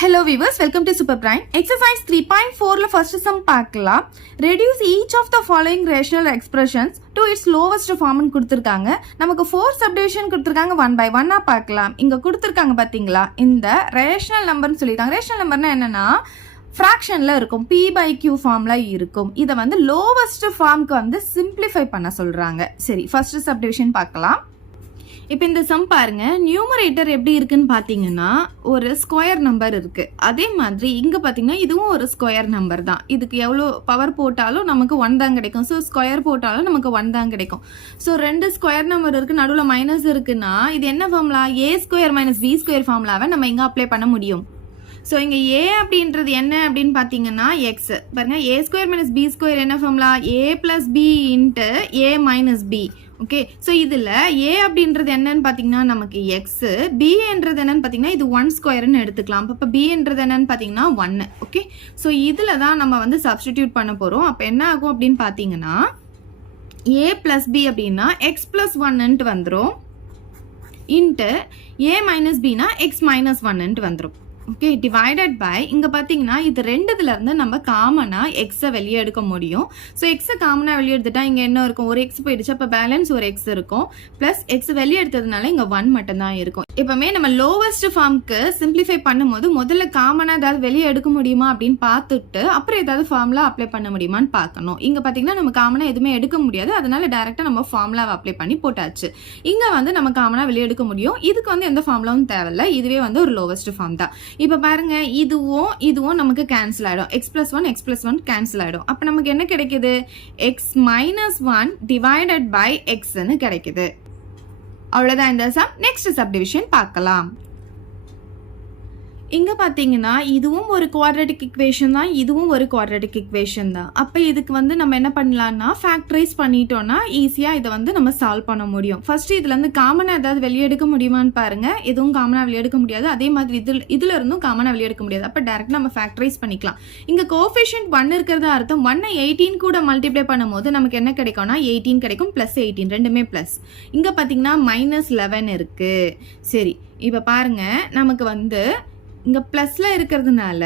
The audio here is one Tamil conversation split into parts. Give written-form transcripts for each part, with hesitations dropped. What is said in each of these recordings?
Hello viewers, welcome to Super Prime. Exercise 3.4 first sum பார்க்கலாம். Reduce each of the following rational expressions to its lowest form னு கொடுத்திருக்காங்க. நமக்கு 4 subdivision கொடுத்திருக்காங்க 1 by 1 பார்க்கலாம். இங்க கொடுத்திருக்காங்க பாத்தீங்களா? இந்த rational number னு சொல்லிட்டாங்க. rational numberனா என்னன்னா ஃப்ராக்ஷன்ல இருக்கும், p by q ஃபார்ம்ல இருக்கும். இத வந்து lowest ஃபார்ம்க்கு வந்து simplify பண்ண சொல்றாங்க. சரி, first subdivision பார்க்கலாம். இப்போ இந்த சம் பாருங்க, நியூமரேட்டர் எப்படி இருக்குன்னு பார்த்தீங்கன்னா ஒரு ஸ்கொயர் நம்பர் இருக்கு. அதே மாதிரி இங்க பார்த்தீங்கன்னா இதுவும் ஒரு ஸ்கொயர் நம்பர் தான். இதுக்கு எவ்வளோ பவர் போட்டாலும் நமக்கு 1 தான் கிடைக்கும். ஸோ ஸ்கொயர் போட்டாலும் நமக்கு 1 தான் கிடைக்கும். ஸோ ரெண்டு ஸ்கொயர் நம்பர் இருக்கு, நடுவில் மைனஸ் இருக்குன்னா இது என்ன ஃபார்முலா? ஏ ஸ்கொயர் மைனஸ் பி ஸ்கொயர் ஃபார்முலாவை நம்ம இங்கே அப்ளை பண்ண முடியும். ஸோ இங்கே ஏ அப்படின்றது என்ன அப்படின்னு பார்த்தீங்கன்னா எக்ஸ். பாருங்க, ஏ ஸ்கொயர் மைனஸ் பி ஸ்கொயர் என்ன ஃபார்முலா? ஏ பிளஸ் பி இன்ட்டு ஏ மைனஸ் பி. ஓகே, ஸோ இதில் ஏ அப்படின்றது என்னன்னு பார்த்தீங்கன்னா நமக்கு எக்ஸ், பி என்றது என்னன்னு பார்த்தீங்கன்னா இது 1 ஸ்கொயர்னு எடுத்துக்கலாம். அப்போ பி என்றது என்னன்னு பார்த்தீங்கன்னா 1. ஓகே, ஸோ இதில் தான் நம்ம வந்து சப்ஸ்டிடியூட் பண்ண போகிறோம். அப்போ என்ன ஆகும் அப்படின்னு பார்த்தீங்கன்னா ஏ பிளஸ் பி அப்படின்னா எக்ஸ் பிளஸ் 1ன்ட்டு வந்துடும், இன்ட்டு ஏ மைனஸ் பினா எக்ஸ் மைனஸ் 1ன்ட்டு வந்துடும். ஓகே, டிவைடட் பை இங்கே பார்த்தீங்கன்னா இது ரெண்டுதுலேருந்து நம்ம காமனாக எக்ஸை வெளியே எடுக்க முடியும். ஸோ எக்ஸை காமனாக வெளியே எடுத்துட்டா இங்கே என்ன இருக்கும்? ஒரு எக்ஸ் போயிடுச்சு, அப்போ பேலன்ஸ் ஒரு எக்ஸ் இருக்கும். ப்ளஸ் எக்ஸ் வெளியே எடுத்ததுனால இங்கே 1 மட்டும்தான் இருக்கும். எப்பவுமே நம்ம லோவஸ்ட் ஃபார்முக்கு சிம்பிளிஃபை பண்ணும்போது முதல்ல காமனாக ஏதாவது வெளியே எடுக்க முடியுமா அப்படின்னு பார்த்துட்டு அப்புறம் ஏதாவது ஃபார்முலா அப்ளை பண்ண முடியுமான்னு பார்க்கணும். இங்கே பார்த்தீங்கன்னா நம்ம காமனாக எதுவுமே எடுக்க முடியாது, அதனால டேரெக்டாக நம்ம ஃபார்முலாவை அப்ளை பண்ணி போட்டாச்சு. இங்கே வந்து நம்ம காமனாக வெளியே எடுக்க முடியும். இதுக்கு வந்து எந்த ஃபார்முலாவும் தேவையில்லை, இதுவே வந்து ஒரு லோவஸ்ட் ஃபார்ம் தான். இப்போ பாருங்க, இதுவும் நமக்கு கேன்சல் ஆகிடும். எக்ஸ் பிளஸ் ஒன் கேன்சல் ஆகிடும். அப்போ நமக்கு என்ன கிடைக்குது? எக்ஸ் மைனஸ் 1 டிவைடட் பை எக்ஸ்ன்னு கிடைக்குது. அவ்வளோதான் இந்த சம். நெக்ஸ்ட் சப்டிவிஷன் பார்க்கலாம். இங்கே பார்த்தீங்கன்னா இதுவும் ஒரு குவாட்ரட்டிக் இக்குவேஷன் தான், இதுவும் ஒரு குவாட்ரட்டிக் இக்குவேஷன் தான். அப்போ இதுக்கு வந்து நம்ம என்ன பண்ணலாம்னா ஃபேக்டரைஸ் பண்ணிட்டோம்னா ஈஸியாக இதை வந்து நம்ம சால்வ் பண்ண முடியும். ஃபர்ஸ்ட் இதுலேருந்து காமனாக ஏதாவது வெளியே எடுக்க முடியுமான்னு பாருங்க. எதுவும் காமனாக வெளியே எடுக்க முடியாது. அதே மாதிரி இதுல இருந்தும் காமனாக வெளியே எடுக்க முடியாது. அப்போ டேரக்ட் நம்ம ஃபேக்டரைஸ் பண்ணிக்கலாம். இங்கே கோஎஃபிஷியன்ட் 1 இருக்கிறதா அர்த்தம் 1 18 கூட மல்டிப்ளை பண்ணும்போது நமக்கு என்ன கிடைக்கும்னா 18 கிடைக்கும், ப்ளஸ் 18 ரெண்டுமே ப்ளஸ். இங்கே பார்த்தீங்கன்னா மைனஸ் 11 இருக்கு. சரி, இப்போ பாருங்க, நமக்கு வந்து இங்கே ப்ளஸில் இருக்கிறதுனால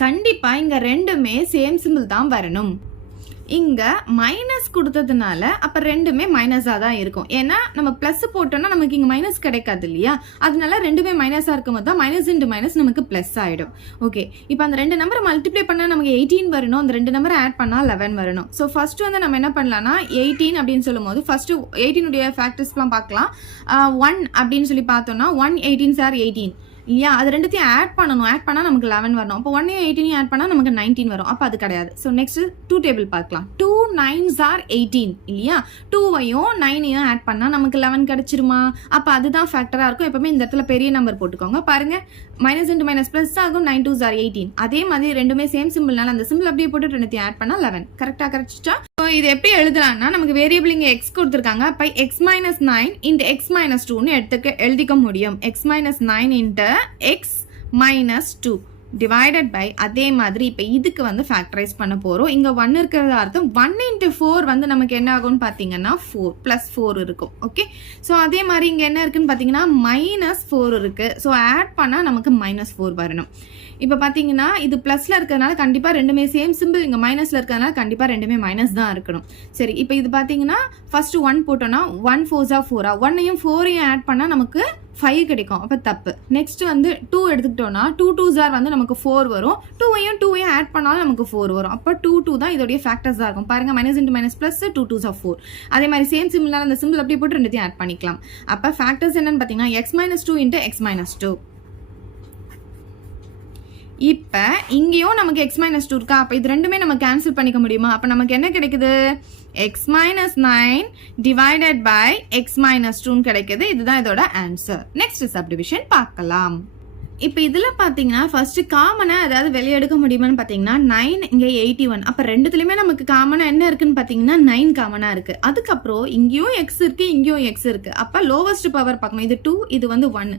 கண்டிப்பாக இங்கே ரெண்டுமே சேம் சிம்பிள் தான் வரணும். இங்கே மைனஸ் கொடுத்ததுனால அப்போ ரெண்டுமே மைனஸாக தான் இருக்கும். ஏன்னா நம்ம ப்ளஸ் போட்டோம்னா நமக்கு இங்கே மைனஸ் கிடைக்காது இல்லையா? அதனால ரெண்டுமே மைனஸாக இருக்கும் போது தான் மைனஸ் இன்ட்டு மைனஸ் நமக்கு ப்ளஸ் ஆகிடும். ஓகே, இப்போ அந்த ரெண்டு நம்பரை மல்டிப்ளை பண்ணால் நமக்கு 18 வரணும், அந்த ரெண்டு நம்பரை ஆட் பண்ணால் 11 வரணும். ஸோ ஃபர்ஸ்ட் வந்து நம்ம என்ன பண்ணலாம்னா 18 அப்படின்னு சொல்லும் போது ஃபர்ஸ்ட் 18 ஃபேக்டர்ஸ்லாம் பார்க்கலாம். 1 அப்படின்னு சொல்லி பார்த்தோம்னா 1 18 சார் 18 இல்லையா? அது ரெண்டுத்தையும் ஆட் பண்ணணும். ஆட் பண்ணால் நமக்கு 11 வரணும். அப்போ 1 18 ஆட் பண்ணால் நமக்கு 19 வரும். அப்போ அது கிடையாது. ஸோ நெக்ஸ்ட் 2 டேபிள் பார்க்கலாம். 2 9s are 18 இல்லையா? 2வையும் 9ஐயும் ஆட் பண்ணால் நமக்கு 11 கிடைச்சிருமா? அப்போ அதுதான் ஃபேக்டராக இருக்கும். எப்பவுமே இந்த இடத்துல பெரிய நம்பர் போட்டுக்கோங்க. பாருங்க, மைனஸ் இன்ட்டு மைனஸ் ப்ளஸ் ஆகும், 9 2s are 18. அதே மாதிரி ரெண்டுமே சேம் சிம்பிள்னால அந்த சிம்பிள் அப்படியே போட்டு ரெண்டுத்தையும் ஆட் பண்ணால் 11. கரெக்டாக கிடைச்சிட்டா? ஸோ இது எப்படி எழுதலாம்னா நமக்கு வேரியபிள் இங்கே எக்ஸ் கொடுத்துருக்காங்க. அப்போ x minus 9 into x minus 2ன்னு எழுதிக்க முடியும். X minus 9 into x minus 2 divided by அதே மாதிரி இப்போ இதுக்கு வந்து ஃபேக்டரைஸ் பண்ண போகிறோம். இங்கே 1 இருக்கிறது அர்த்தம் 1 இன்ட்டு 4 வந்து நமக்கு என்ன ஆகும்னு பார்த்தீங்கன்னா 4 ப்ளஸ் 4 இருக்கும். ஓகே, ஸோ அதே மாதிரி இங்கே என்ன இருக்குன்னு பார்த்தீங்கன்னா மைனஸ் 4 இருக்குது. ஸோ ஆட் பண்ணால் நமக்கு மைனஸ் 4 வரணும். இப்போ பார்த்தீங்கன்னா இது ப்ளஸில் இருக்கிறதுனால கண்டிப்பாக ரெண்டுமே சேம் சிம்பிள், இங்கே மைனஸில் இருக்கிறதுனால கண்டிப்பாக ரெண்டுமே மைனஸ் தான் இருக்கணும். சரி, இப்போ இது பார்த்தீங்கன்னா ஃபர்ஸ்ட் 1 போட்டோன்னா 1 4s are 4 1ஐயும் 4ஐயும் ஆட் பண்ணால் நமக்கு 5 கிடைக்கும். அப்போ தப்பு. நெக்ஸ்ட் வந்து 2 எடுத்துக்கிட்டோம்னா 2 2s are வந்து நமக்கு 4 வரும். 2ஐயும் ஆட் பண்ணாலும் நமக்கு 4 வரும். அப்போ 2 2 தான் இதோடைய ஃபேக்டர்ஸாக இருக்கும். பாருங்க, minus into minus plus 2 2s are 4. அதே மாதிரி சேம் சிம்பிள்னால அந்த சிம்பிள் அப்படியே போட்டு ரெண்டுத்தையும் ஆட் பண்ணிக்கலாம். அப்போ ஃபேக்டர்ஸ் என்னன்னு பார்த்தீங்கன்னா X minus 2 into x minus 2. இப்போ இங்கேயும் நமக்கு எக்ஸ் மைனஸ் 2 இருக்கா? அப்போ இது ரெண்டுமே நம்ம கேன்சல் பண்ணிக்க முடியுமா? அப்போ நமக்கு என்ன கிடைக்குது? X minus 9 divided by x minus 2 கிடைக்குது. இதுதான் இதோட ஆன்சர். நெக்ஸ்ட் சப்டிவிஷன் பார்க்கலாம். இப்போ இதில் பார்த்தீங்கன்னா ஃபர்ஸ்ட் காமனாக ஏதாவது வெளியே எடுக்க முடியுமான்னு பார்த்தீங்கன்னா 9 இங்கே 81. அப்போ ரெண்டுத்துலையுமே நமக்கு காமனாக என்ன இருக்குன்னு பார்த்தீங்கன்னா 9 காமனாக இருக்குது. அதுக்கப்புறம் இங்கேயும் எக்ஸ் இருக்குது, இங்கேயும் எக்ஸ் இருக்குது. அப்போ லோவஸ்ட் பவர் பார்க்கணும். இது 2, இது வந்து 1.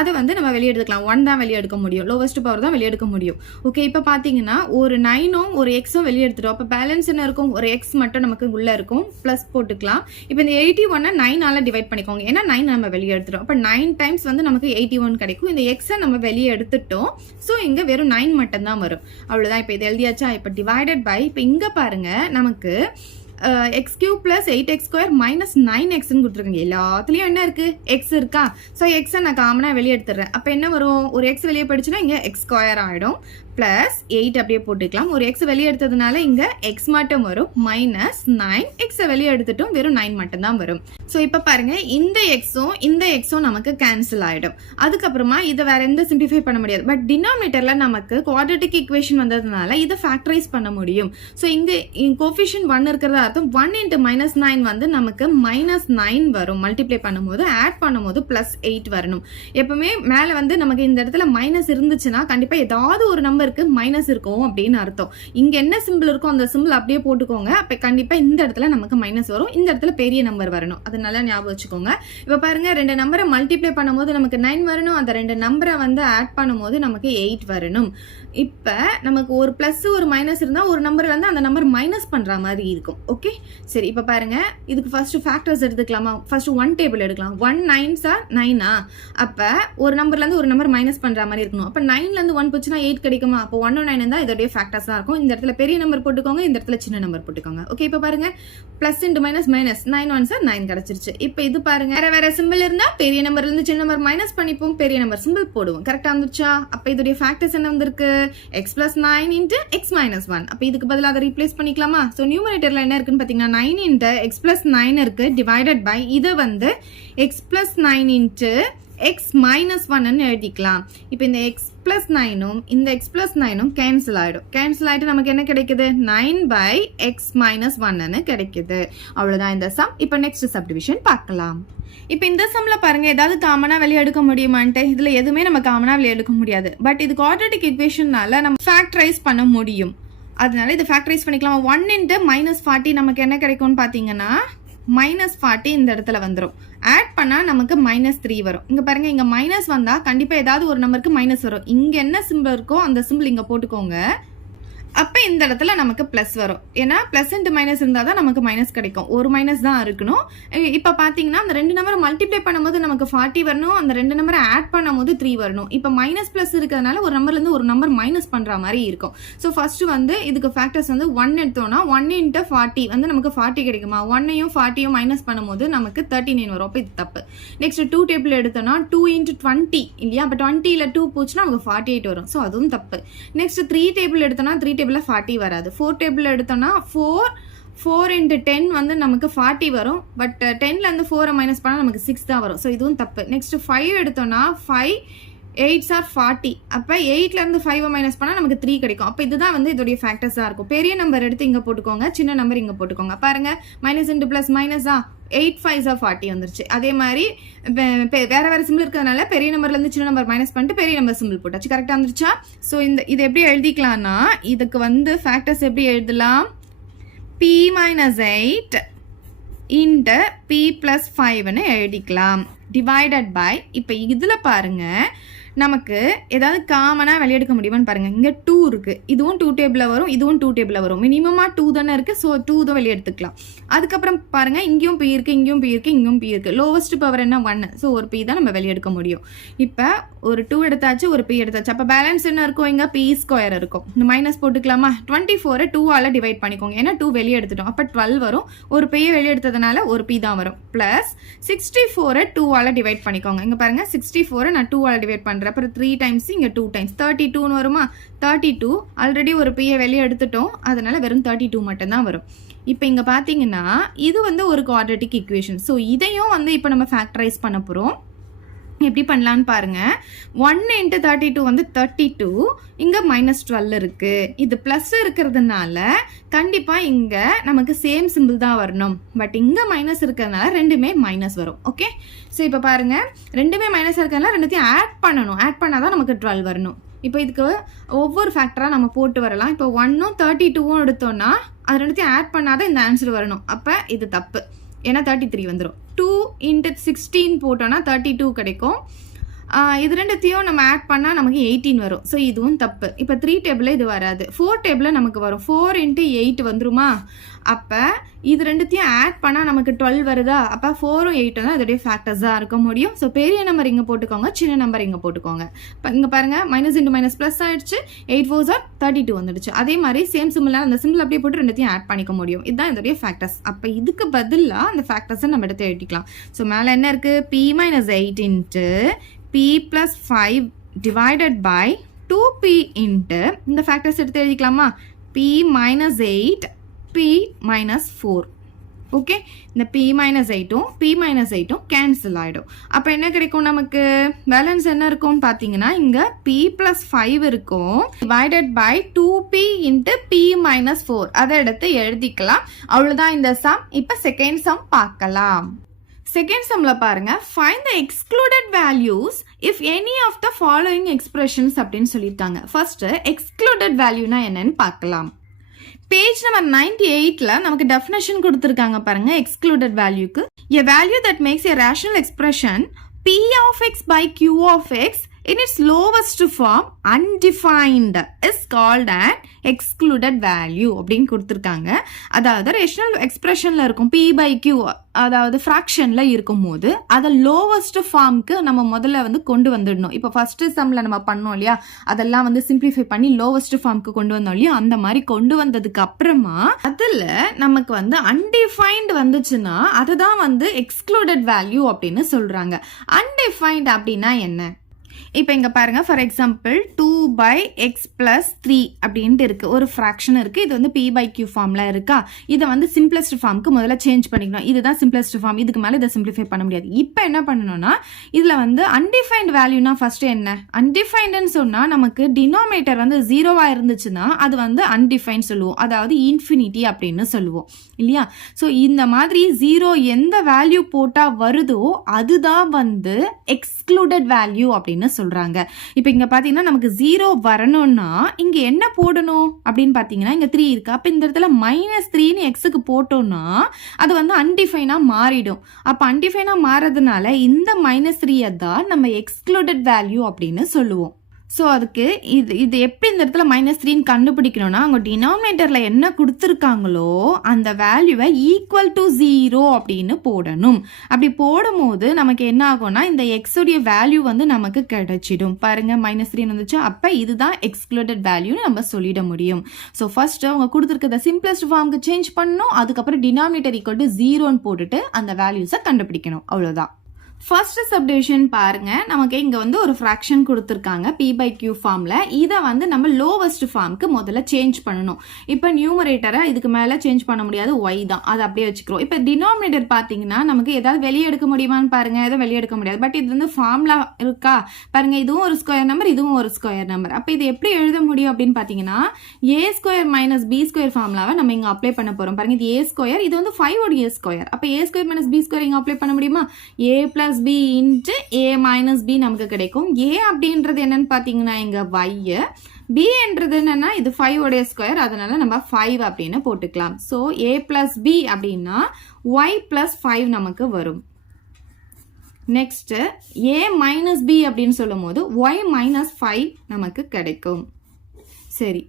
அதை வந்து நம்ம வெளியே எடுத்துக்கலாம். 1 தான் வெளியே எடுக்க முடியும், லோவஸ்ட் பவர் தான் வெளியே எடுக்க முடியும். ஓகே, இப்போ பார்த்தீங்கன்னா ஒரு 9ம் ஒரு எக்ஸும் வெளியே எடுத்துட்டோம். அப்போ பேலன்ஸ் என்ன இருக்கும்? ஒரு எக்ஸ் மட்டும் நமக்கு உள்ளே இருக்கும், ப்ளஸ் போட்டுக்கலாம். இப்போ இந்த 81 9ஆல் டிவைட் பண்ணிக்கோங்க. ஏன்னா 9 நம்ம வெளியே எடுத்துட்டோம். அப்போ 9 டைம்ஸ் வந்து நமக்கு 81 கிடைக்கும். இந்த எக்ஸை நம்ம நம்ம வெளியே எடுத்துட்டோம். ஸோ இங்கே வெறும் 9 மட்டும்தான் வரும். அவ்வளோதான். இப்போ இது எழுதியாச்சா? இப்போ டிவைடட் பை, இப்போ இங்கே பாருங்கள் நமக்கு x cube plus 8x square minus 9xன்னு கொடுத்துருக்காங்க. எல்லாத்துலேயும் என்ன இருக்குது? எக்ஸ் இருக்கா? ஸோ எக்ஸை நான் காமனாக வெளியே எடுத்துடுறேன். அப்போ என்ன வரும்? ஒரு எக்ஸ் வெளியே போயிடுச்சுன்னா இங்கே எக்ஸ் ஸ்கொயர் ஆகிடும். ப்ளஸ் 8 அப்படியே போட்டுக்கலாம். ஒரு எக்ஸ் வெளியே எடுத்ததுனால இங்கே எக்ஸ் மட்டும் வரும். மைனஸ் 9, எக்ஸை வெளியே எடுத்துட்டோம், வெறும் 9 மட்டும்தான் வரும். ஸோ இப்போ பாருங்கள், இந்த எக்ஸும் நமக்கு கேன்சல் ஆகிடும். அதுக்கப்புறமா இதை வேற எந்த சிம்பிளிஃபை பண்ண முடியாது. பட் டினாமினேட்டரில் நமக்கு குவாட்ரட்டிக் ஈக்குவேஷன் வந்ததுனால இதை ஃபேக்டரைஸ் பண்ண முடியும். ஸோ இங்கே கோஎஃபிஷியன்ட் 1 இருக்கிறதா அர்த்தம் 1 × -9 வந்து நமக்கு -9 வரும். மல்டிப்ளை பண்ணும்போது ஆட் பண்ணும்போது +8 வரணும். எப்பவுமே மேலே வந்து நமக்கு இந்த இடத்துல மைனஸ் இருந்துச்சுன்னா கண்டிப்பாக ஏதாவது ஒரு நம்பருக்கு மைனஸ் இருக்கும் அப்படின்னு அர்த்தம். இங்க என்ன சிம்பிள் இருக்கோ அந்த சிம்பிள் அப்படியே போட்டுக்கோங்க. அப்ப கண்டிப்பா இந்த இடத்துல நமக்கு மைனஸ் வரும். இந்த இடத்துல பெரிய நம்பர் வரணும். அதனால ஞாபகம் வச்சுக்கோங்க. இப்ப பாருங்க, 2 நம்பரை மல்டிப்ளை பண்ணும்போது நமக்கு 9 வரணும். அந்த 2 நம்பரை வந்து ஆட் பண்ணும்போது நமக்கு 8 வரணும். இப்ப நமக்கு ஒரு பிளஸ் ஒரு மைனஸ் இருந்தா ஒரு நம்பர் வந்து அந்த நம்பர் மைனஸ் பண்ற மாதிரி இருக்கும். ஓகே, சரி. இப்ப பாருங்க, இதுக்கு ஃபர்ஸ்ட் ஃபேக்டர்ஸ் எடுத்துக்கலாமா? ஃபர்ஸ்ட் 1 டேபிள் எடுக்கலாம். 1 9s are 9. அப்ப ஒரு நம்பர்ல இருந்து ஒரு நம்பர் மைனஸ் பண்ற மாதிரி இருக்கணும். அப்ப 9ல இருந்து 1 போச்சுன்னா 8 கிடைக்குமா? அப்போ 1 9 தான் இதோடைய ஃபேக்டர்ஸாக இருக்கும். இந்த இடத்துல பெரிய நம்பர் போட்டுக்கோங்க, இந்த இடத்துல சின்ன நம்பர் போட்டுக்கோங்க. ஓகே, இப்போ பாருங்க, plus into minus minus 9 1s are 9 கிடைச்சிருச்சு. இப்போ இது பாருங்க, வேற சிம்பிள் இருந்தா பெரிய நம்பர்ல இருந்து சின்ன நம்பர் மைனஸ் பண்ணிப்போம், பெரிய நம்பர் சிம்பிள் போடுவோம். கரெக்டா வந்துச்சா? அப்போ இதோடைய ஃபேக்டர்ஸ் என்ன வந்திருக்கு? x + 9 × x - 1. அப்போ இதுக்கு பதிலாக அதை ரீப்ளேஸ் பண்ணிக்கலாமா? ஸோ நியூமரேட்டர்ல என்ன இருக்குன்னு பார்த்தீங்கன்னா 9 × x + 9 இருக்கு, டிவைடட் பை இதை வந்து x + 9 × x - 1ன்னு எழுதிக்கலாம். இப்போ இந்த x + 9ம் இந்த x + 9ம் கேன்சல் ஆகிடும். கேன்சல் ஆகிட்டு நமக்கு என்ன கிடைக்குது? 9/x - 1ன்னு கிடைக்குது. அவ்வளோதான் இந்த சம். இப்போ நெக்ஸ்ட் சப்டிவிஷன் பார்க்கலாம். இப்போ இந்த சம்ல பாருங்க, ஏதாவது காமனாக வெளியே எடுக்க முடியுமான்ட்டு? இதில் எதுவுமே நம்ம காமனாக வெளியே எடுக்க முடியாது. பட் இது குவாட்ரட்டிக் ஈக்குவேஷன்னால நம்ம ஃபேக்டரைஸ் பண்ண முடியும். அதனால இதை ஃபேக்டரைஸ் பண்ணிக்கலாம். 1 × -40 நமக்கு என்ன கிடைக்கும்னு பார்த்தீங்கன்னா -40 இந்த இடத்துல வந்துடும். ஆட் பண்ணால் நமக்கு -3 வரும். இங்கே பாருங்க, இங்கே மைனஸ் வந்தால் கண்டிப்பாக ஏதாவது ஒரு நம்பருக்கு மைனஸ் வரும். இங்கே என்ன சிம்பிள் இருக்கோ அந்த சிம்பிள் இங்கே போட்டுக்கோங்க. அப்போ இந்த இடத்துல நமக்கு ப்ளஸ் வரும். ஏன்னா ப்ளஸ் இன்ட்டு மைனஸ் இருந்தால் தான் நமக்கு மைனஸ் கிடைக்கும். ஒரு மைனஸ் தான் இருக்கணும். இப்போ பார்த்தீங்கன்னா அந்த 2 நம்பரை மல்டிப்ளை பண்ணும்போது நமக்கு 40 வரணும். அந்த 2 நம்பரை ஆட் பண்ணும்போது 3 வரணும். இப்போ மைனஸ் ப்ளஸ் இருக்கிறதுனால ஒரு நம்பர்லேருந்து ஒரு நம்பர் மைனஸ் பண்ணுற மாதிரி இருக்கும். ஸோ ஃபர்ஸ்ட் வந்து இதுக்கு ஃபேக்டர்ஸ் வந்து 1 எடுத்தோம்னா 1 × 40 வந்து நமக்கு 40 கிடைக்குமா? 1ஐயும் 40யும் மைனஸ் பண்ணும்போது நமக்கு 39 வரும். அப்போ இது தப்பு. நெக்ஸ்ட் 2 டேபிள் எடுத்தோம்னா 2 × 20 இல்லையா? அப்போ 20ல் 2 போச்சுன்னா நமக்கு 48 வரும். ஸோ அதுவும் தப்பு. நெக்ஸ்ட் 3 டேபிள் எடுத்தோம்னா 3 டேபிளில் 40 வராது. 4 டேபிள் எடுத்தோம்னா 4 × 10 வந்து நமக்கு 40 வரும். பட் 10ல இருந்து 4 மைனஸ் பண்ணால் நமக்கு 6 தான் வரும். ஸோ இதுவும் தப்பு. நெக்ஸ்ட் 5 எடுத்தோம்னா 5 8s are 40. அப்போ 8ல இருந்து 5 மைனஸ் பண்ணால் நமக்கு 3 கிடைக்கும். அப்போ இதுதான் வந்து இதோடைய ஃபேக்டர்ஸாக இருக்கும். பெரிய நம்பர் எடுத்து இங்கே போட்டுக்கோங்க, சின்ன நம்பர் இங்கே போட்டுக்கோங்க. பாருங்க, மைனஸ் இன்ட்டு ப்ளஸ் மைனஸா 8 5s are 40 வந்துருச்சு. அதே மாதிரி வேற சிம்பிள் இருக்கிறதுனால பெரிய நம்பர்லேருந்து சின்ன நம்பர் மைனஸ் பண்ணிட்டு பெரிய நம்பர் சிம்பிள் போட்டாச்சு. கரெக்டாக வந்துருச்சா? ஸோ இது எப்படி எழுதிக்கலாம்னா, இதுக்கு வந்து ஃபேக்டர்ஸ் எப்படி எழுதலாம்? p - 8 × p + 5ன்னு எழுதிக்கலாம். டிவைடட் பை, இப்போ இதில் பாருங்க, நமக்கு ஏதாவது காமனாக வெளியெடுக்க முடியுமான்னு பாருங்கள். இங்கே 2 இருக்குது. இதுவும் 2 டேபிளில் வரும், இதுவும் 2 டேபிளில் வரும். மினிமமாக 2 தானே இருக்குது. ஸோ 2 தான் வெளியெடுத்துக்கலாம். அதுக்கப்புறம் பாருங்கள், இங்கேயும் p இருக்குது, இங்கேயும் p இருக்குது, இங்கேயும் p இருக்குது. லோவஸ்ட் பவர் என்ன? 1. ஸோ ஒரு p தான் நம்ம வெளியெடுக்க முடியும். இப்போ ஒரு 2 எடுத்தாச்சு, ஒரு p எடுத்தாச்சு. அப்போ பேலன்ஸ் என்ன இருக்கும்? இங்கே p² இருக்கும். இந்த மைனஸ் போட்டுக்கலாமா? 24 2ஆல் டிவைட் பண்ணிக்கோங்க. ஏன்னா 2 வெளியே எடுத்துட்டோம். அப்போ 12 வரும். ஒரு p வெளியெடுத்ததுனால ஒரு p தான் வரும். ப்ளஸ் 64 2ஆல் டிவைட் பண்ணிக்கோங்க. இங்கே பாருங்கள், 64 நான் 2ஆல் டிவைட் பண்ணுறேன். அப்புறம் 3 டைம்ஸ், இங்கே 2 டைம்ஸ் 32ன்னு வருமா? 32 ஆல்ரெடி ஒரு p வெளியே எடுத்துட்டோம். அதனால வெறும் 32 மட்டும்தான் வரும். இப்போ இங்கே பார்த்தீங்கன்னா இது வந்து ஒரு குவாட்ரட்டிக் ஈக்குவேஷன். ஸோ இதையும் வந்து இப்போ நம்ம ஃபேக்டரைஸ் பண்ண போகிறோம். எப்படி பண்ணலான்னு பாருங்க. 1 × 32 வந்து 32. இங்கே -12 இருக்கு. இது ப்ளஸ் இருக்கிறதுனால கண்டிப்பாக இங்கே நமக்கு சேம் சிம்பிள் தான் வரணும். பட் இங்கே மைனஸ் இருக்கிறதுனால ரெண்டுமே மைனஸ் வரும். ஓகே, ஸோ இப்போ பாருங்க, ரெண்டுமே மைனஸ் இருக்கிறதுனால ரெண்டுத்தையும் ஆட் பண்ணணும். ஆட் பண்ணால் தான் நமக்கு 12 வரணும். இப்போ இதுக்கு ஒவ்வொரு ஃபேக்டராக நம்ம போட்டு வரலாம். இப்போ 1ம் 32ம் எடுத்தோம்னா அது ரெண்டுத்தையும் ஆட் பண்ணாதான் இந்த ஆன்சர் வரணும். அப்போ இது தப்பு. ஏன்னா 33 வந்துடும். 2 × 16 போட்டோன்னா 32 கிடைக்கும். இது ரெண்டுத்தையும் நம்ம ஆட் பண்ணால் நமக்கு 18 வரும். ஸோ இதுவும் தப்பு. இப்போ 3 டேபிளில் இது வராது, 4 டேபிளில் நமக்கு வரும். 4 × 8 வந்துருமா? அப்போ இது ரெண்டுத்தையும் ஆட் பண்ணால் நமக்கு 12 வருதா? அப்போ 4ம் 8 தான் இதோடைய ஃபேக்டர்ஸாக இருக்க முடியும். ஸோ பெரிய நம்பர் இங்கே போட்டுக்கோங்க, சின்ன நம்பர் இங்கே போட்டுக்கோங்க. இப்போ இங்கே பாருங்கள், மைனஸ் இன்ட்டு மைனஸ் ப்ளஸ் ஆகிடுச்சு, 8 4s are 32 வந்துடுச்சு. அதே மாதிரி சேம் சிம்பிளாக அந்த சிம்பிள் அப்படியே போட்டு ரெண்டுத்தையும் ஆட் பண்ணிக்க முடியும். இதுதான் இதோடைய ஃபேக்டர்ஸ். அப்போ இதுக்கு பதிலாக அந்த ஃபேக்டர்ஸை நம்ம எடுத்து எழுதிக்கலாம். ஸோ மேலே என்ன இருக்குது? p - 8 into p + 5 divided by 2p into இந்த ஃபேக்டர்ஸ் எடுத்து எழுதிக்கலாமா? p - 8 p - 4. ஓகே, இந்த p - 8ம் p - 8ம் கேன்சல் ஆகிடும். அப்போ என்ன கிடைக்கும் நமக்கு? பேலன்ஸ் என்ன இருக்கும்னு பார்த்தீங்கன்னா இங்கே p + 5 இருக்கும், divided by 2p into p - 4. அதை எடுத்து எழுதிக்கலாம். அவ்வளோதான் இந்த சம். இப்போ செகண்ட் சம் பார்க்கலாம். செகண்ட் சம்ல பாருங்க, find the excluded values if any of the following expressions அப்படின்னு சொல்லியிருக்காங்க. ஃபர்ஸ்ட் excluded valueனா என்னன்னு பார்க்கலாம். பேஜ் நம்பர் 98ல நமக்கு டெஃபினேஷன் கொடுத்துருக்காங்க பாருங்க. எக்ஸ்க்ளூடட் வேல்யூக்கு a value that makes a rational expression p of x by q of x in its lowest form undefined is called an excluded value அப்படின்னு கொடுத்துருக்காங்க. அதாவது ரேஷனல் எக்ஸ்பிரஷனில் இருக்கும் p by q, அதாவது ஃப்ராக்ஷனில் இருக்கும் போது அதை லோவஸ்ட் ஃபார்முக்கு நம்ம முதல்ல வந்து கொண்டு வந்துடணும். இப்போ ஃபர்ஸ்ட் சம்மில் நம்ம பண்ணோம் இல்லையா, அதெல்லாம் வந்து சிம்பிளிஃபை பண்ணி லோவஸ்ட் ஃபார்முக்கு கொண்டு வந்தோம் இல்லையா, அந்த மாதிரி கொண்டு வந்ததுக்கு அப்புறமா அதில் நமக்கு வந்து அன்டிஃபைன்டு வந்துச்சுன்னா அதுதான் வந்து எக்ஸ்க்ளூடட் வேல்யூ அப்படின்னு சொல்கிறாங்க. அன்டிஃபைன்டு அப்படின்னா என்ன? இப்போ இங்கே பாருங்கள், ஃபார் எக்ஸாம்பிள் 2/x + 3 அப்படின்ட்டு இருக்குது, ஒரு ஃப்ராக்ஷன் இருக்குது. இது வந்து p/q ஃபார்மில் இருக்கா? இதை வந்து சிம்பிளஸ்ட் ஃபார்முக்கு முதல்ல சேஞ்ச் பண்ணிக்கணும். இதுதான் சிம்பிளஸ்ட் ஃபார்ம், இதுக்கு மேலே இதை சிம்பிளிஃபை பண்ண முடியாது. இப்போ என்ன பண்ணணும்னா, இதில் வந்து அன்டிஃபைன்டு வேல்யூனா ஃபஸ்ட்டு என்ன? அன்டிஃபைண்டுன்னு சொன்னால் நமக்கு டினாமினேட்டர் வந்து 0வாக இருந்துச்சுன்னா அது வந்து அன்டிஃபைன் சொல்லுவோம், அதாவது இன்ஃபினிட்டி அப்படின்னு சொல்லுவோம் இல்லையா? ஸோ இந்த மாதிரி 0 எந்த வேல்யூ போட்டால் வருதோ அதுதான் வந்து எக்ஸ்க்ளூடட் வேல்யூ அப்படின்னு சொல்றாங்க. இப்போ இங்க பாத்தீங்கன்னா நமக்கு 0 வரணும்னா இங்க என்ன போடணும் அப்படின்னு பாத்தீங்கன்னா இங்க 3 இருக்கு. அப்ப இந்த இடத்துல -3ன்னு எக்ஸுக்கு போட்டோம்னா அது வந்து அன்டிஃபைனா மாறிடும். அப்ப அன்டிஃபைனா மாறதுனால இந்த -3 தான் நம்ம எக்ஸ்க்ளூடட் வேல்யூ அப்படின்னு சொல்லுவோம். ஸோ அதுக்கு இது எப்படி இந்த இடத்துல -3ன்னு கண்டுபிடிக்கணும்னா, அவங்க டினாமினேட்டரில் என்ன கொடுத்துருக்காங்களோ அந்த வேல்யூவை ஈக்குவல் டு 0 அப்படின்னு போடணும். அப்படி போடும்போது நமக்கு என்ன ஆகும்னா இந்த எக்ஸுடைய வேல்யூ வந்து நமக்கு கிடைச்சிடும். பாருங்க, -3 வந்துச்சு. அப்போ இதுதான் எக்ஸ்க்ளூடட் வேல்யூன்னு நம்ம சொல்லிட முடியும். ஸோ ஃபர்ஸ்ட் அவங்க கொடுத்துருக்கிறத சிம்பிளஸ்ட் ஃபார்முக்கு சேஞ்ச் பண்ணணும், அதுக்கப்புறம் டினாமினேட்டர் ஈக்குவல் டு 0ன்னு போட்டுட்டு அந்த வேல்யூஸை கண்டுபிடிக்கணும். அவ்வளோதான். ஃபர்ஸ்ட் சப்டிவிஷன் பாருங்க, நமக்கு இங்க வந்து ஒரு ஃப்ராக்ஷன் கொடுத்துருக்காங்க p/q ஃபார்ம்ல. இதை வந்து நம்ம லோவஸ்ட் ஃபார்முக்கு முதல்ல சேஞ்ச் பண்ணணும். இப்போ நியூமரேட்டரை இதுக்கு மேலே சேஞ்ச் பண்ண முடியாது, y தான், அதை அப்படியே வச்சுக்கிறோம். இப்போ டினாமினேட்டர் பார்த்தீங்கன்னா நமக்கு ஏதாவது வெளியே எடுக்க முடியுமான்னு பாருங்க, எதாவது வெளியே எடுக்க முடியாது. பட் இது வந்து ஃபார்ம்லா இருக்கா பாருங்க, இதுவும் ஒரு ஸ்கொயர் நம்பர், இதுவும் ஒரு ஸ்கொயர் நம்பர். அப்போ இது எப்படி எழுத முடியும் அப்படின்னு பார்த்தீங்கன்னா a² - b² ஃபார்முலாவை நம்ம இங்கே அப்ளை பண்ண போறோம். பாருங்க, இது a², இது வந்து 5 உடைய ஸ்கொயர். அப்போ a² - b² இங்கே அப்ளை பண்ண முடியுமா? a + b into a - b நமக்கு கிடைக்கும். a அப்படின்றது என்னன்னு பார்த்தீங்கன்னா இங்க y, b என்றது என்னன்னா இது 5 உடைய ஸ்கொயர், அதனால நம்ம 5 அப்படின்னு போட்டுக்கலாம். ஸோ a + b அப்படின்னா y + 5 நமக்கு வரும். நெக்ஸ்ட் a - b அப்படின்னு சொல்லும் போது y - 5 நமக்கு கிடைக்கும். சரி,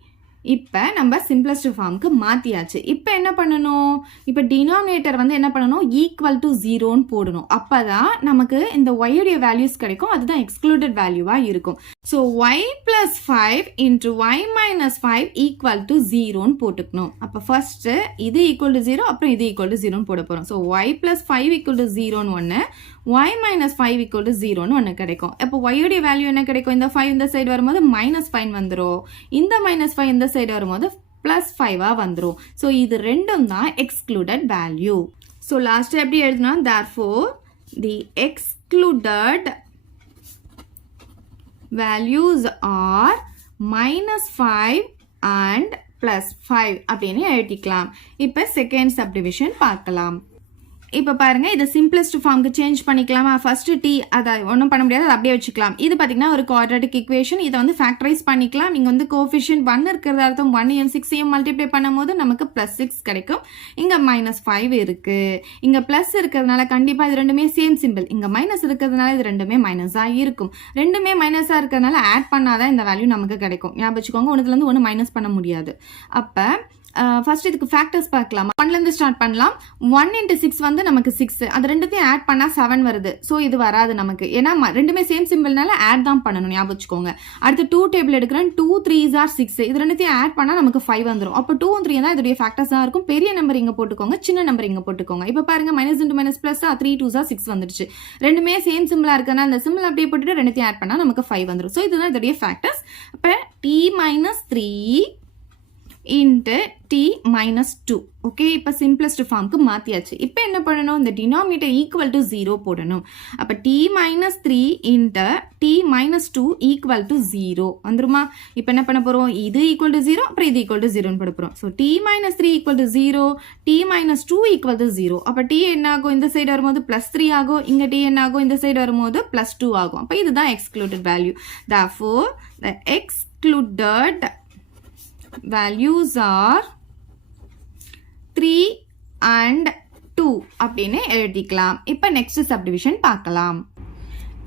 இப்போ நம்ம சிம்பிளஸ்ட் ஃபார்முக்கு மாற்றியாச்சு. இப்போ என்ன பண்ணணும்? இப்போ டினாமினேட்டர் வந்து என்ன பண்ணணும்? ஈக்குவல் டு 0ன்னு போடணும். அப்போ தான் நமக்கு இந்த ஒய்யுடைய வேல்யூஸ் கிடைக்கும், அதுதான் எக்ஸ்க்ளூடட் வேல்யூவாக இருக்கும். So y + 5 × y - 5 equal to 0ன்னு போட்டுக்கணும். அப்போ ஃபர்ஸ்ட்டு இது ஈக்குவல் டு 0, அப்புறம் இது ஈக்குவல் டு 0ன்னு போட போகிறோம். ஸோ y + 5 = 0ன்னு ஒன்று, y - 5 = 0ன்னு ஒன்று கிடைக்கும். அப்போ ஒய்யுடைய வேல்யூ என்ன கிடைக்கும்? இந்த 5 இந்த சைடு வரும்போது -5 வந்துடும், இந்த -5 இந்த சைடு வரும்போது +5 வந்துடும். ஸோ இது ரெண்டும் தான் எக்ஸ்க்ளூடட் வேல்யூ. ஸோ லாஸ்ட் எப்படி எழுதுனா, therefore the excluded values are -5 and +5 அப்படின்னு எழுதிக்கலாம். இப்போ செகண்ட் சப்டிவிஷன் பார்க்கலாம். இப்போ பாருங்க இதை சிம்பிளஸ்ட் ஃபார்முக்கு சேஞ்ச் பண்ணிக்கலாமா? ஃபர்ஸ்ட் டி அதை ஒன்றும் பண்ண முடியாது, அதை அப்படியே வச்சுக்கலாம். இது பார்த்தீங்கன்னா ஒரு குவாட்ராட்டிக் ஈக்குவேஷன். இதை வந்து ஃபேக்டரைஸ் பண்ணிக்கலாம். நீங்கள் வந்து கோஎஃபிஷியன்ட் 1 இருக்கிறத அர்த்தம் 1 6 மல்டிப்ளை பண்ணும்போது நமக்கு +6 கிடைக்கும். இங்கே -5 இருக்கு. இங்கே ப்ளஸ் இருக்கிறதுனால கண்டிப்பாக இது ரெண்டுமே சேம் சிம்பிள். இங்கே மைனஸ் இருக்கிறதுனால இது ரெண்டுமே மைனஸாக இருக்கும். ரெண்டுமே மைனஸாக இருக்கிறதுனால ஆட் பண்ணாதான் இந்த வேல்யூ நமக்கு கிடைக்கும். ஞாபகம் வச்சுக்கோங்க, ஒன்றுலேருந்து ஒன்று மைனஸ் பண்ண முடியாது. அப்போ ஃபர்ஸ்ட் இதுக்கு ஃபேக்டர்ஸ் பார்க்கலாம். 1லேருந்து ஸ்டார்ட் பண்ணலாம். 1 × 6 வந்து நமக்கு 6. அது ரெண்டுத்தையும் ஆட் பண்ணால் 7 வருது. ஸோ இது வராது நமக்கு, ஏன்னா ரெண்டுமே சேம் சிம்பிள்னால ஆட் தான் பண்ணணும். ஞாபகம் வச்சுக்கோங்க. அடுத்து 2 டேபிள் எடுக்கிறேன். 2 3s are 6. இது ரெண்டுத்தையும் ஆட் பண்ணால் நமக்கு 5 வந்துடும். அப்போ 2 3 தான் இதோடைய ஃபேக்டர்ஸ் தான் இருக்கும். பெரிய நம்பர் இங்கே போட்டுக்கோங்க, சின்ன நம்பர் இங்கே போட்டுக்கோங்க. இப்போ பாருங்க -× -+, 3 2s are 6 வந்துடுச்சு. ரெண்டுமே சேம் சிம்பிளாக இருக்கனால அந்த சிம்பிள் அப்படியே போட்டுட்டு ரெண்டுத்தையும் ஆட் பண்ணால் நமக்கு 5 வந்துடும். ஸோ இதுதான் இதோடைய ஃபேக்டர்ஸ். அப்போ t - 3 into t - 2. ஓகே, இப்போ சிம்பிளஸ்ட் ஃபார்முக்கு மாற்றியாச்சு. இப்போ என்ன பண்ணணும்? இந்த டினாமினேட்டர் ஈக்குவல் டு 0 போடணும். அப்போ t - 3 into t - 2 equal to 0 வந்துருமா? இப்போ என்ன பண்ண போகிறோம்? இது ஈக்குவல் டு 0, அப்புறம் இது ஈக்குவல் டு 0 போட போகிறோம். So t - 3 equal to 0, t - 2 equal to 0. அப்போ t என்ன ஆகும்? இந்த சைடு வரும்போது +3 ஆகும். இங்கே t என்ன ஆகும்? இந்த சைடு வரும்போது +2 ஆகும். அப்போ இதுதான் excluded value. Therefore the excluded values are 3 and 2 அப்படின்னு எழுதிக்கலாம். இப்போ நெக்ஸ்ட் சப்டிவிஷன் பார்க்கலாம்.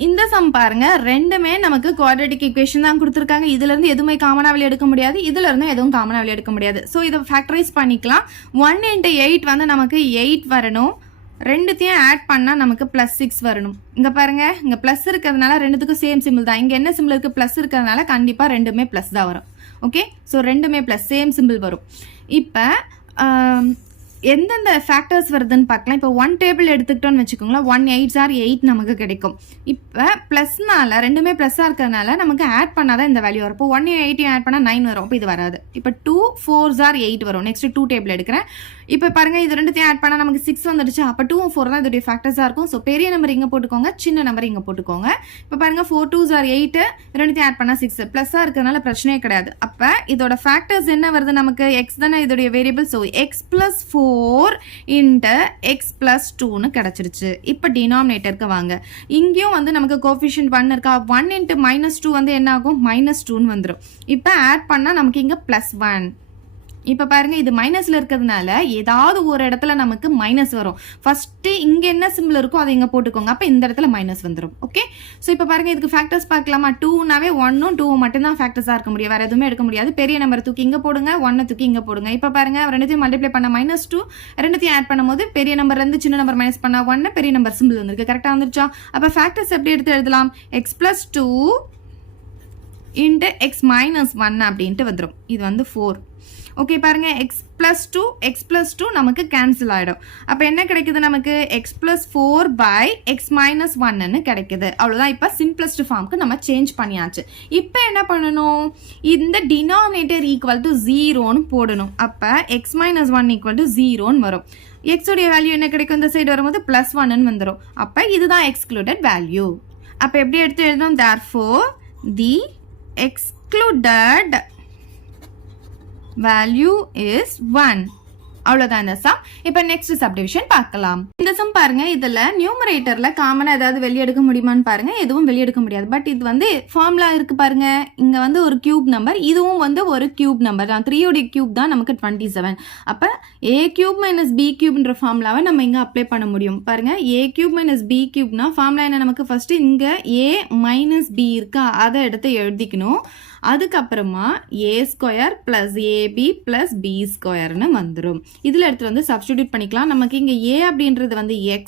இந்த சம் பாருங்க, ரெண்டுமே நமக்கு குவாட்ராட்டிக் ஈக்குவேஷன் தான் கொடுத்துருக்காங்க. இதுல இருந்து எதுவுமே காமனா வெளியே எடுக்க முடியாது, இதுல இருந்து எதுவும் காமனா வெளியே எடுக்க முடியாது. ஸோ இதை ஃபேக்டரைஸ் பண்ணிக்கலாம். 1 × 8 வந்து நமக்கு 8 வரணும். ரெண்டுத்தையும் ஆட் பண்ணால் நமக்கு +6 வரணும். இங்கே பாருங்க, இங்கே ப்ளஸ் இருக்கிறதுனால ரெண்டுத்துக்கும் சேம் சிம்பிள் தான். இங்கே என்ன சிம்பிள் இருக்குது? ப்ளஸ் இருக்கிறதுனால கண்டிப்பாக ரெண்டுமே ப்ளஸ் தான் வரும். ஓகே, ஸோ ரெண்டுமே ப்ளஸ் சேம் சிம்பிள் வரும். இப்போ எந்தெந்த ஃபேக்டர்ஸ் வருதுன்னு பார்க்கலாம். இப்போ 1 டேபிள் எடுத்துக்கிட்டோன்னு வச்சுக்கோங்களேன். 1 8s are 8 நமக்கு கிடைக்கும். இப்போ ப்ளஸ்னால ரெண்டுமே ப்ளஸ்ஸாக இருக்கிறதுனால நமக்கு ஆட் பண்ணாதான் இந்த வேல்யூ வரும். இப்போ 1 8 ஆட் பண்ணால் 9 வரும். அப்போ இது வராது. இப்போ 2 4s are 8 வரும். நெக்ஸ்ட் 2 டேபிள் எடுக்கிறேன். இப்போ பாருங்க, இது ரெண்டுத்தையும் ஆட் பண்ணால் நமக்கு 6 வந்துடுச்சு. அப்போ 2 4 தான் இதோடைய ஃபேக்டர்ஸாக இருக்கும். ஸோ பெரிய நம்பர் இங்கே போட்டுக்கோங்க, சின்ன நம்பர் இங்கே போட்டுக்கோங்க. இப்போ பாருங்க, 4 2s are 8, ரெண்டுத்தையும் ஆட் பண்ணால் 6. ப்ளஸ்ஸாக இருக்கிறதுனால பிரச்சனையே கிடையாது. அப்போ இதோட ஃபேக்டர்ஸ் என்ன வருது? நமக்கு எக்ஸ் தானே இதோடைய variable. So x + 4 into x + 2ன்னு கிடைச்சிருச்சு. இப்போ டினாமினேட்டருக்கு வாங்க. இங்கேயும் வந்து நமக்கு கோஎஃபிஷியன்ட் 1 இருக்கா? 1 × -2 வந்து என்ன ஆகும்? -2ன்னு வந்துடும். இப்போ ஆட் பண்ணால் நமக்கு இங்கே +1. இப்போ பாருங்க, இது மைனஸ்ல இருக்கிறதுனால ஏதாவது ஒரு இடத்துல நமக்கு மைனஸ் வரும். ஃபர்ஸ்ட் இங்க என்ன சிம்பிள் இருக்கோ அதை இங்க போட்டுக்கோங்க. அப்ப இந்த இடத்துல மைனஸ் வந்துடும். ஓகே, ஸோ இப்போ பாருங்க, இதுக்கு ஃபேக்டர்ஸ் பார்க்கலாமா? 2னாவே 1ம் 2 மட்டும் தான் ஃபேக்டர்ஸா இருக்க முடியும், வேற எதுவுமே எடுக்க முடியாது. பெரிய நம்பர் தூக்கி இங்க போடுங்க, 1 தூக்கி இங்க போடுங்க. இப்போ பாருங்க, ரெண்டுத்தையும் மல்டிப்ளை பண்ண -2, ரெண்டுத்தையும் ஆட் பண்ணும்போது பெரிய நம்பர்ல இருந்து சின்ன நம்பர் மைனஸ் பண்ணா 1, பெரிய நம்பர் சிம்பிள் வந்திருக்கு. கரெக்டா வந்துருச்சா? அப்ப ஃபேக்டர்ஸ் எப்படி எடுத்து எழுதலாம்? x + 2 into x - 1 அப்படின்ட்டு வந்துடும். இது வந்து 4. ஓகே பாருங்க, x + 2 x + 2 நமக்கு கேன்சல் ஆகிடும். அப்போ என்ன கிடைக்குது? நமக்கு x + 4 / x - 1ன்னு கிடைக்குது. அவ்வளோதான். இப்போ சிம்பிளஸ்ட் ஃபார்முக்கு நம்ம சேஞ்ச் பண்ணியாச்சு. இப்போ என்ன பண்ணணும்? இந்த டினாமினேட்டர் ஈக்குவல் டு 0ன்னு போடணும். அப்போ x - 1 = 0ன்னு வரும். x உடைய வேல்யூ என்ன கிடைக்கும்? இந்த சைடு வரும்போது +1ன்னு வந்துடும். அப்போ இதுதான் எக்ஸ்க்ளூடட் வேல்யூ. அப்போ எப்படி எடுத்து எழுதணும்? therefore the excluded value is 1. அவ்வளோதான் இந்த சம். இப்போ நெக்ஸ்ட் சப்டிவிஷன் பார்க்கலாம். இந்த சம் பாருங்க, இதில் நியூமரேட்டர்ல காமனாக ஏதாவது வெளியெடுக்க முடியுமான்னு பாருங்க. எதுவும் வெளியெடுக்க முடியாது. பட் இது வந்து ஃபார்முலா இருக்கு பாருங்க. இங்கே வந்து ஒரு கியூப் நம்பர், இதுவும் வந்து ஒரு கியூப் நம்பர் தான். 3 உடைய கியூப் தான் நமக்கு 27. அப்போ a³ - b³ ஃபார்முலாவை நம்ம இங்கே அப்ளை பண்ண முடியும். பாருங்க, a³ - b³ ஃபார்முலா என்ன? நமக்கு ஃபர்ஸ்ட் இங்கே a - b இருக்கா, அதை எடுத்து எழுதிக்கணும். அதுக்கப்புறமா a² + ab + b² வந்துடும். இதில் எடுத்து வந்து சப்ஸ்டிடியூட் பண்ணிக்கலாம். நமக்கு இங்கே a அப்படின்றது வந்து x,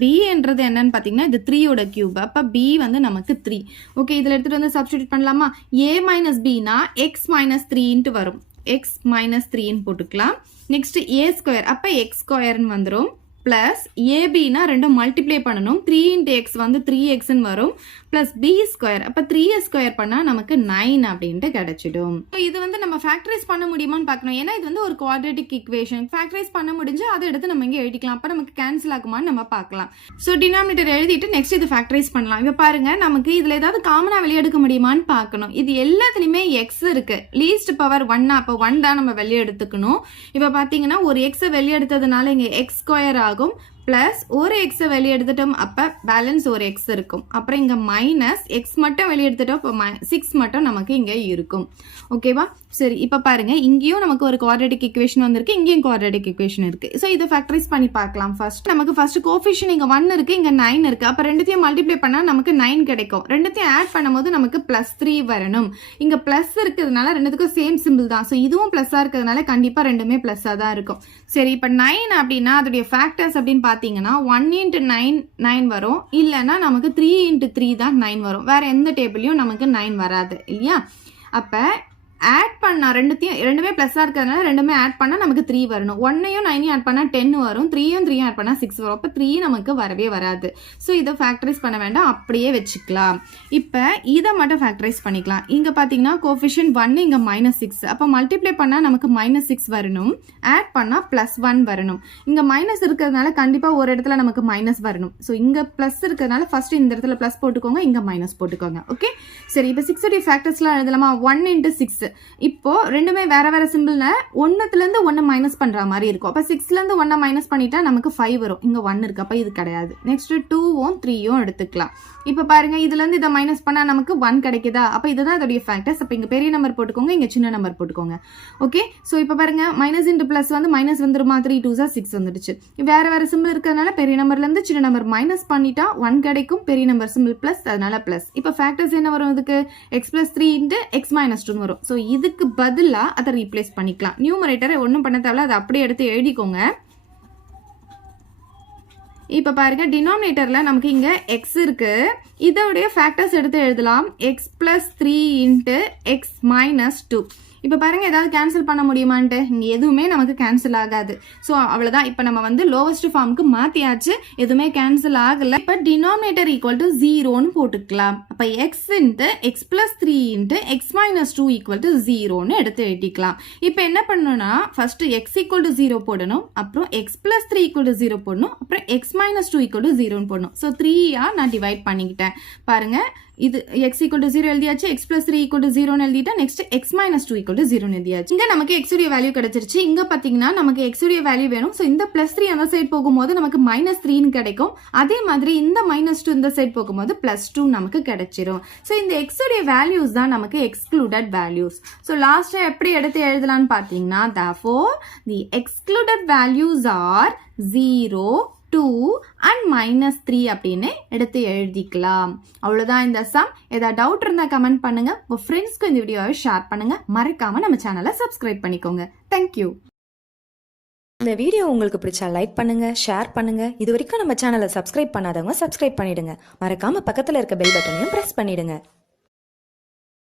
b என்றது என்னன்னு பார்த்தீங்கன்னா இது 3 ஓட கியூப். அப்போ b வந்து நமக்கு 3. ஓகே, இதில் எடுத்துட்டு வந்து சப்ஸ்டிடியூட் பண்ணலாமா? a - bனா x - 3ன்ட்டு வரும். x - 3ன்னு போட்டுக்கலாம். நெக்ஸ்ட் a², அப்போ x² வந்துடும். ப்ளஸ் ஏபினா ரெண்டும் மல்டிப்ளை பண்ணணும். 3 × x வந்து 3xன்னு வரும். ப்ளஸ் b², அப்போ 3a² பண்ணால் நமக்கு 9 அப்படின்ட்டு கிடைச்சிடும். இது வந்து நம்ம ஃபேக்டரைஸ் பண்ண முடியுமான்னு பார்க்கணும். ஏன்னா இது வந்து ஒரு குவாட்ராட்டிக் ஈக்குவேஷன். ஃபேக்டரைஸ் பண்ண முடிஞ்சு அதை எடுத்து நம்ம இங்கே எழுதிக்கலாம். அப்போ நமக்கு கேன்சல் ஆகுமான்னு நம்ம பார்க்கலாம். ஸோ டினாமினேட்டர் எழுதிட்டு நெக்ஸ்ட் இது ஃபேக்டரைஸ் பண்ணலாம். இப்போ பாருங்க, நமக்கு இதில் ஏதாவது காமனாக வெளியெடுக்க முடியுமான்னு பார்க்கணும். இது எல்லாத்துலேயுமே எக்ஸ் இருக்கு. லீஸ்ட் பவர் 1, அப்போ 1 தான் நம்ம வெளியே எடுத்துக்கணும். இப்போ பார்த்தீங்கன்னா ஒரு எக்ஸை வெளியெடுத்ததுனால இங்கே x² ஆகும். ப்ளஸ் ஒரு எக்ஸை வெளியே எடுத்துட்டோம், அப்போ பேலன்ஸ் ஒரு எக்ஸ் இருக்கும். அப்புறம் இங்கே மைனஸ் எக்ஸ் மட்டும் வெளியே எடுத்துட்டோம், இப்போ 6 மட்டும் நமக்கு இங்கே இருக்கும். ஓகேவா? சரி, இப்போ பாருங்க, இங்கேயும் நமக்கு ஒரு குவாட்ரேட்டிக் ஈக்குவேஷன் வந்திருக்கு, இங்கேயும் குவாட்ரேட்டிக் ஈக்குவேஷன் இருக்கு. ஸோ இதை ஃபேக்டரைஸ் பண்ணி பார்க்கலாம். நமக்கு ஃபர்ஸ்ட் கோஎஃபிஷியன்ட் இங்கே 1 இருக்கு, இங்கே 9 இருக்கு. அப்போ ரெண்டுத்தையும் மல்டிப்ளை பண்ணால் நமக்கு 9 கிடைக்கும். ரெண்டுத்தையும் ஆட் பண்ணும்போது நமக்கு +3 வரணும். இங்கே ப்ளஸ் இருக்கிறதுனால ரெண்டுத்துக்கும் சேம் சிம்பிள் தான். ஸோ இதுவும் ப்ளஸ்ஸாக இருக்கிறதுனால கண்டிப்பாக ரெண்டுமே ப்ளஸ்ஸாக தான் இருக்கும். சரி, இப்போ 9 அப்படின்னா அதோடைய ஃபேக்டர்ஸ் அப்படின்னு பார்த்தீங்கன்னா 1 × 9 9 வரும், இல்லைன்னா நமக்கு 3 × 3 தான் 9 வரும். வேற எந்த டேபிளையும் நமக்கு 9 வராது இல்லையா? அப்போ ஆட் பண்ணால் ரெண்டுமே ப்ளஸ்ஸாக இருக்கிறதுனால ரெண்டுமே ஆட் பண்ணால் நமக்கு 3 வரணும். 1ஐயும் 9ஐயும் ஆட் பண்ணால் 10 வரும், 3ஐயும் ஆட் பண்ணால் 6 வரும். அப்போ 3 நமக்கு வரவே வராது. ஸோ இதை ஃபேக்டரைஸ் பண்ண வேண்டாம், அப்படியே வச்சுக்கலாம். இப்போ இதை மட்டும் ஃபேக்டரைஸ் பண்ணிக்கலாம். இங்கே பார்த்தீங்கன்னா கோஎஃபிஷியன்ட் 1, இங்கே -6. அப்போ மல்டிப்ளை பண்ணால் நமக்கு -6 வரணும், ஆட் பண்ணால் +1 வரணும். இங்கே மைனஸ் இருக்கிறதுனால கண்டிப்பாக ஒரு இடத்துல நமக்கு மைனஸ் வரணும். ஸோ இங்கே ப்ளஸ் இருக்கிறதுனால ஃபர்ஸ்ட் இந்த இடத்துல ப்ளஸ் போட்டுக்கோங்க, இங்கே மைனஸ் போட்டுக்கோங்க. ஓகே, சரி. இப்போ 6 ஃபேக்டர்ஸ்லாம் எழுதலாமா? 1 × 6. இப்போ ரெண்டுமே வேற வேற சிம்பிள்ல 1லேருந்து 1 மைனஸ் பண்ற மாதிரி இருக்கும். அப்ப 6லேருந்து 1 மைனஸ் பண்ணிட்டா நமக்கு 5 வரும். இங்க 1 இருக்கு, அப்ப இது கிடையாது. நெக்ஸ்ட் 2வும் 3யும் எடுத்துக்கலாம். இப்ப பாருங்க, இதுல இருந்து இதை மைனஸ் பண்ணா நமக்கு 1 கிடைக்குதா? அப்ப இதுதான் இதோடைய ஃபேக்டர்ஸ். அப்ப இங்க பெரிய நம்பர் போட்டுக்கோங்க, இங்க சின்ன நம்பர் போட்டுக்கோங்க. ஓகே, சோ இப்ப பாருங்க, மைனஸ் இன்டு பிளஸ் வந்து மைனஸ் வந்துருமா? 3 2 6 வந்துடுச்சு. வேற வேற சிம்பிள் இருக்கிறதுனால பெரிய நம்பர்ல இருந்து சின்ன நம்பர் மைனஸ் பண்ணிட்டா 1 கிடைக்கும், பெரிய நம்பர் சிம்பிள் பிளஸ், அதனால பிளஸ். இப்ப ஃபேக்டர்ஸ் என்ன வரும்? இதுக்கு x + 3 × x - 2 வரும். சோ இதுக்கு பதிலா அதை ரீப்ளேஸ் பண்ணிக்கலாம். நியூமரேட்டரை ஒன்றும் பண்ண தேவையில்ல, அதை அப்படியே எடுத்து எழுதிக்கோங்க. இப்போ பாருங்க, டினாமினேட்டர்ல நமக்கு இங்க x இருக்கு, இதோடைய ஃபேக்டர்ஸ் எடுத்து எழுதலாம். x + 3 × x - 2. இப்போ பாருங்க, ஏதாவது கேன்சல் பண்ண முடியுமான்ட்டு? இங்க எதுவுமே நமக்கு கேன்சல் ஆகாது. ஸோ அவ்வளோதான். இப்போ நம்ம வந்து லோவஸ்ட் ஃபார்முக்கு மாற்றியாச்சு, எதுவுமே கேன்சல் ஆகலை. இப்போ டினாமினேட்டர் ஈக்குவல் டு 0ன்னு போட்டுக்கலாம். அப்போ x × x + 3 × x - 2 = 0ன்னு எடுத்து எழுதிக்கலாம். இப்போ என்ன பண்ணணும்னா, ஃபர்ஸ்ட் x = 0 போடணும், அப்புறம் x + 3 = 0 போடணும், அப்புறம் x - 2 = 0ன்னு போடணும். ஸோ 3யா நான் டிவைட் பண்ணிக்கிட்டேன். பாருங்க, இது x = 0 எழுதியாச்சு, x + 3 = 0ன்னு எழுதிட்டேன். நெக்ஸ்ட் x - 2 = 0ன்னு எழுதியாச்சு. இங்க நமக்கு x உடைய வேல்யூ கிடைச்சிருச்சு. இங்க பாத்தீங்கன்னா நமக்கு x உடைய வேல்யூ வேணும். சோ இந்த +3 அந்த சைடு போகும்போது நமக்கு -3ன்னு கிடைக்கும். அதே மாதிரி இந்த -2 இந்த சைடு போகும்போது +2 நமக்கு கிடைச்சிரும். சோ இந்த x உடைய வேல்யூஸ் தான் நமக்கு எக்ஸ்க்ளூடட் வேல்யூஸ். சோ லாஸ்டா எப்படி எடுத்து எழுதலாம்னு பாத்தீங்கன்னா, therefore the excluded values are 0, 2 and -3 அப்படின்னு எடுத்து எழுதிக்கலாம். அவ்வளவுதான் இந்த சம். ஏதாவது டவுட் இருந்தா கமெண்ட் பண்ணுங்க, உங்க ஃப்ரெண்ட்ஸ்க்கு இந்த வீடியோவை ஷேர் பண்ணுங்க, மறக்காம நம்ம சேனலை சப்ஸ்கிரைப் பண்ணிக்கோங்க. தேங்க்யூ. இந்த வீடியோ உங்களுக்கு பிடிச்சா லைக் பண்ணுங்க, ஷேர் பண்ணுங்க. இது வரைக்கும் நம்ம சேனலை சப்ஸ்கிரைப் பண்ணாதவங்க சப்ஸ்கிரைப் பண்ணிடுங்க. மறக்காம பக்கத்துல இருக்க பெல் பட்டனையும் பிரஸ் பண்ணிடுங்க.